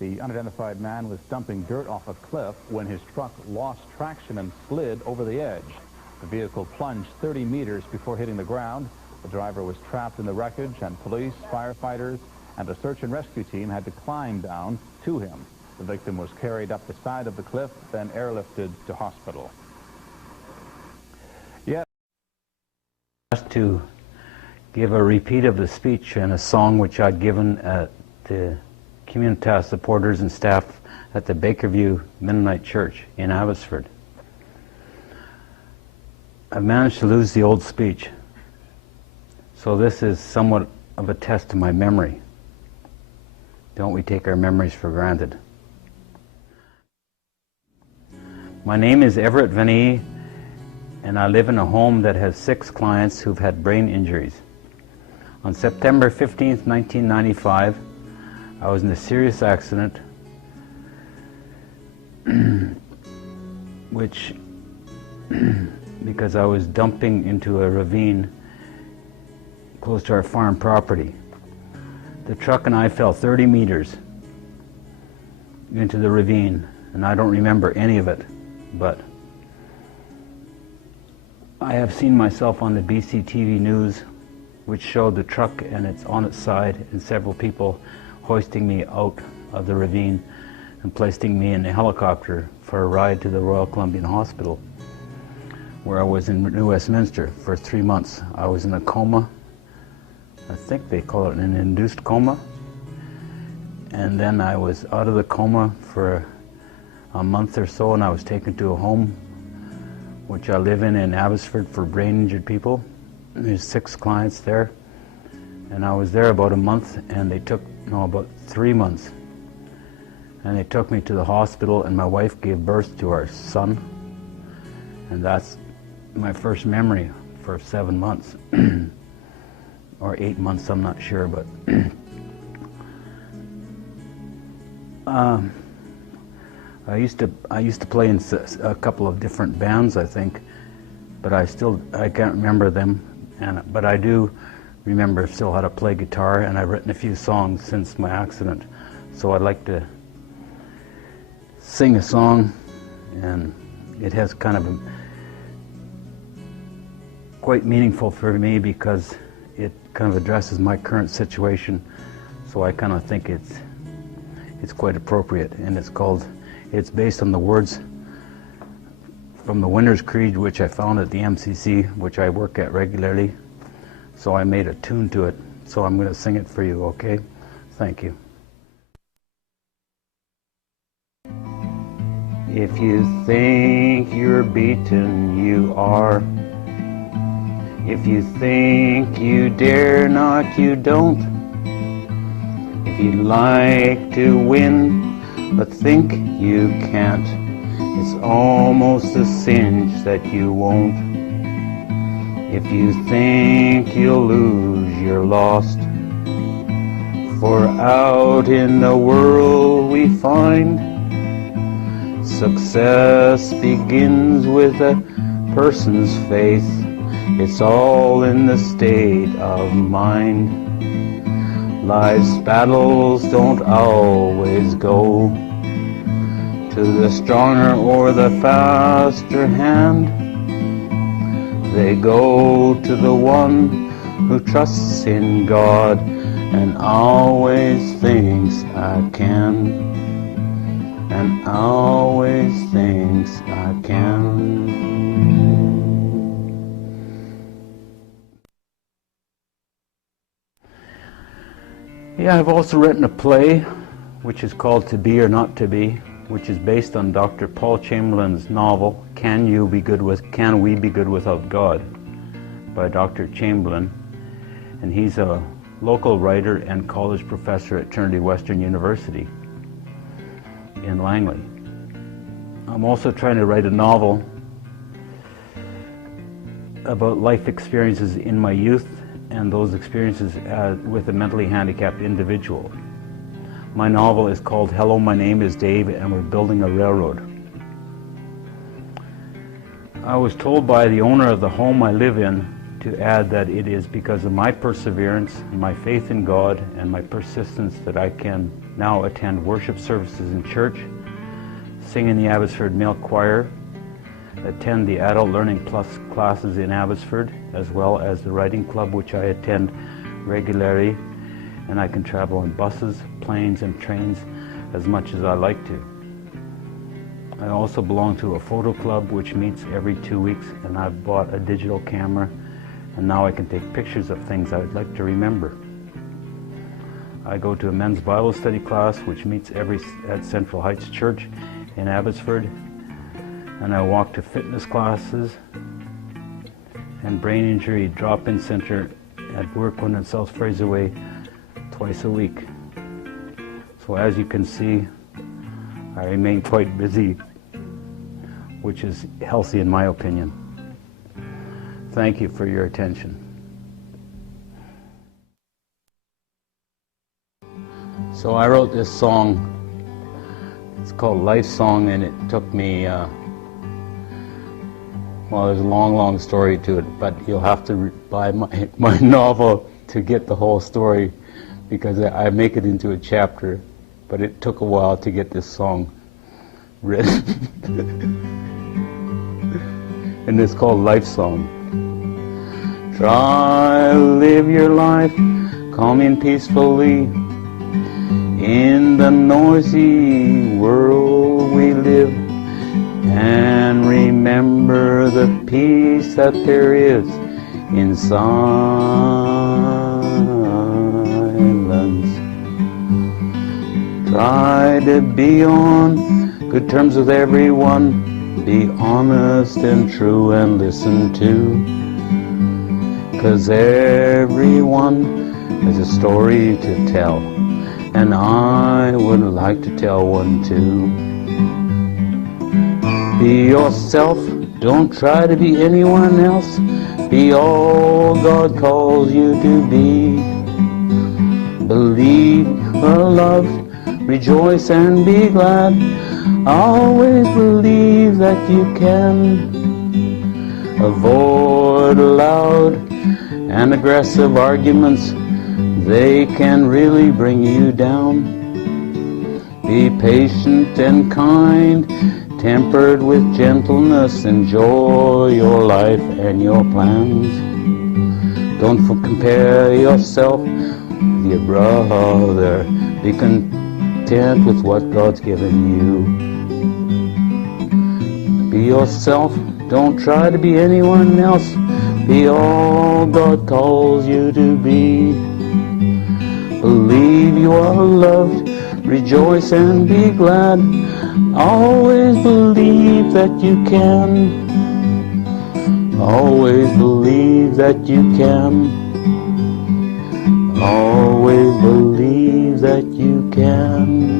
The unidentified man was dumping dirt off a cliff when his truck lost traction and slid over the edge. The vehicle plunged 30 meters before hitting the ground. The driver was trapped in the wreckage, and police, firefighters, and a search and rescue team had to climb down to him. The victim was carried up the side of the cliff, then airlifted to hospital. Yes. To give a repeat of the speech and a song which I'd given at the Communitas supporters and staff at the Bakerview Mennonite Church in Abbotsford. I've managed to lose the old speech, so this is somewhat of a test to my memory. Don't we take our memories for granted? My name is Everett Vinny, and I live in a home that has 6 clients who've had brain injuries. On September 15th, 1995, I was in a serious accident which, because I was dumping into a ravine close to our farm property. The truck and I fell 30 meters into the ravine, and I don't remember any of it, but I have seen myself on the BC TV news, which showed the truck and it's on its side and several people hoisting me out of the ravine and placing me in a helicopter for a ride to the Royal Columbian Hospital, where I was in New Westminster for 3 months. I was in a coma. I think they call it an induced coma. And then I was out of the coma for a month or so, and I was taken to a home which I live in Abbotsford for brain injured people. There's 6 clients there, and I was there about a month, and they took, no, about 3 months. And they took me to the hospital, and my wife gave birth to our son, and that's my first memory for 7 months, or 8 months, I'm not sure, but I used to play in a couple of different bands, I think, but I can't remember them. But I do remember still how to play guitar, and I've written a few songs since my accident. So I'd like to sing a song, and it has kind of quite meaningful for me because it kind of addresses my current situation. So I kind of think it's quite appropriate, and it's based on the words from the Winter's Creed, which I found at the MCC, which I work at regularly. So I made a tune to it, so I'm going to sing it for you, okay? Thank you. If you think you're beaten, you are. If you think you dare not, you don't. If you'd like to win, but think you can't, it's almost a cinch that you won't. If you think you'll lose, you're lost. For out in the world we find success begins with a person's faith. It's all in the state of mind. Life's battles don't always go to the stronger or the faster hand. They go to the one who trusts in God and always thinks I can. And always thinks I can. Yeah, I've also written a play which is called To Be or Not to Be, which is based on Dr. Paul Chamberlain's novel Can We Be Good Without God by Dr. Chamberlain. And he's a local writer and college professor at Trinity Western University in Langley. I'm also trying to write a novel about life experiences in my youth and those experiences with a mentally handicapped individual. My novel is called Hello, My Name is Dave, and We're Building a Railroad. I was told by the owner of the home I live in to add that it is because of my perseverance, my faith in God, and my persistence that I can now attend worship services in church, sing in the Abbotsford Male Choir, attend the Adult Learning Plus classes in Abbotsford, as well as the Writing Club, which I attend regularly, and I can travel on buses, planes, and trains as much as I like to. I also belong to a photo club which meets every 2 weeks, and I've bought a digital camera, and now I can take pictures of things I would like to remember. I go to a men's Bible study class which meets at Central Heights Church in Abbotsford, and I walk to fitness classes and brain injury drop-in center at Workland and South Fraser Way twice a week. So as you can see, I remain quite busy, which is healthy in my opinion. Thank you for your attention. So I wrote this song. It's called Life Song, and it took me, well, there's a long story to it, but you'll have to buy my novel to get the whole story, because I make it into a chapter, but it took a while to get this song written. And it's called Life Song. Try to live your life calm and peacefully. In the noisy world we live, and remember the peace that there is in silence. Try to be on good terms with everyone. Be honest and true and listen to, 'cause everyone has a story to tell, and I would like to tell one too. Be yourself, don't try to be anyone else. Be all God calls you to be. Believe you are loved, rejoice and be glad. Always believe that you can. Avoid loud and aggressive arguments. They can really bring you down. Be patient and kind, tempered with gentleness. Enjoy your life and your plans. Don't compare yourself with your brother. Be content with what God's given you. Be yourself, don't try to be anyone else. Be all God calls you to be. Believe you are loved, rejoice and be glad. Always believe that you can. Always believe that you can. Always believe that you can.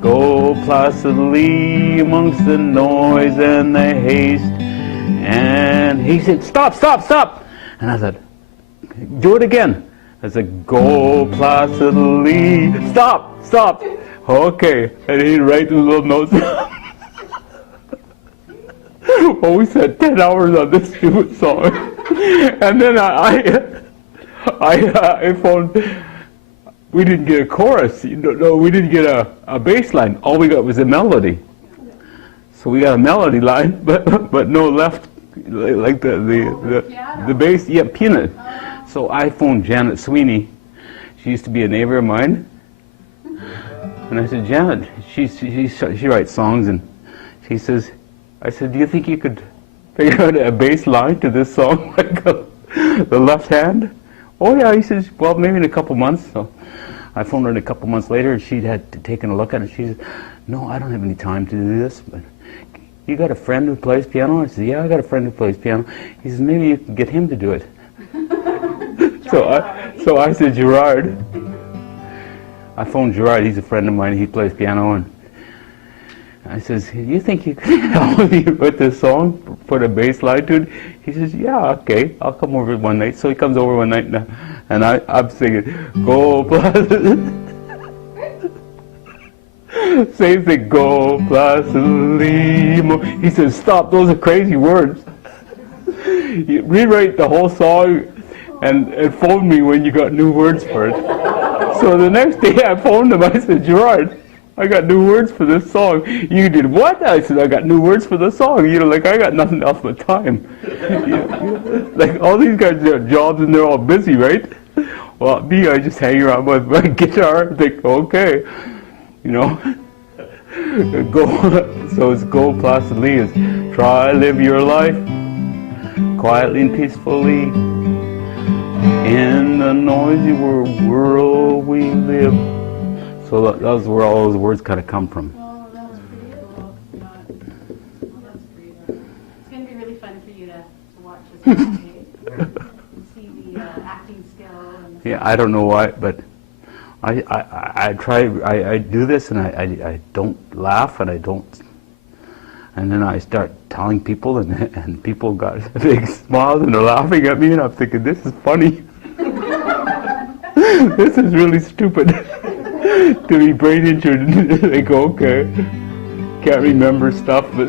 Go placidly amongst the noise and the haste. And he said, stop, stop, stop. And I said, do it again. I said, go placidly. Stop, stop. Okay. And he'd write the little notes. Well, we spent 10 hours on this stupid song. And then I phoned. We didn't get a chorus. No, we didn't get a bass line. All we got was a melody. So we got a melody line, but no left, like the bass. Yeah, piano. So I phoned Janet Sweeney. She used to be a neighbor of mine. And I said, Janet, she writes songs, and she says, I said, do you think you could figure out a bass line to this song, like the left hand? Oh yeah, he says, well, maybe in a couple months. So I phoned her in a couple months later, and she'd had taken a look at it. She said, no, I don't have any time to do this, but you got a friend who plays piano? I said, yeah, I got a friend who plays piano. He says, maybe you can get him to do it. So I said, Gerard. I phoned Gerard, he's a friend of mine, he plays piano, and I says, you think you could help me with this song, put a bass line to it? He says, yeah, okay, I'll come over one night. So he comes over one night, and I'm singing, go Plaza. Same thing, go Placidimo. He says, stop, those are crazy words. You rewrite the whole song and phone me when you got new words for it. So the next day I phoned him, I said, Gerard, I got new words for this song. You did what? I said, I got new words for the song. You know, like, I got nothing else but time. Like, all these guys have jobs and they're all busy, right? Well, me, I just hang around with my guitar and think, okay, you know. Go, so it's go placidly is try live your life quietly and peacefully in the noisy world we live. So that was where all those words kind of come from. Oh, that was pretty cool. That's great. It's going to be really fun for you to watch this movie and see the acting skill. And Yeah, I don't know why, but I try, I do this and I don't laugh and I don't, and then I start telling people and people got big smiles and they're laughing at me and I'm thinking, this is funny. This is really stupid. To be brain injured, they go, okay, can't remember stuff, but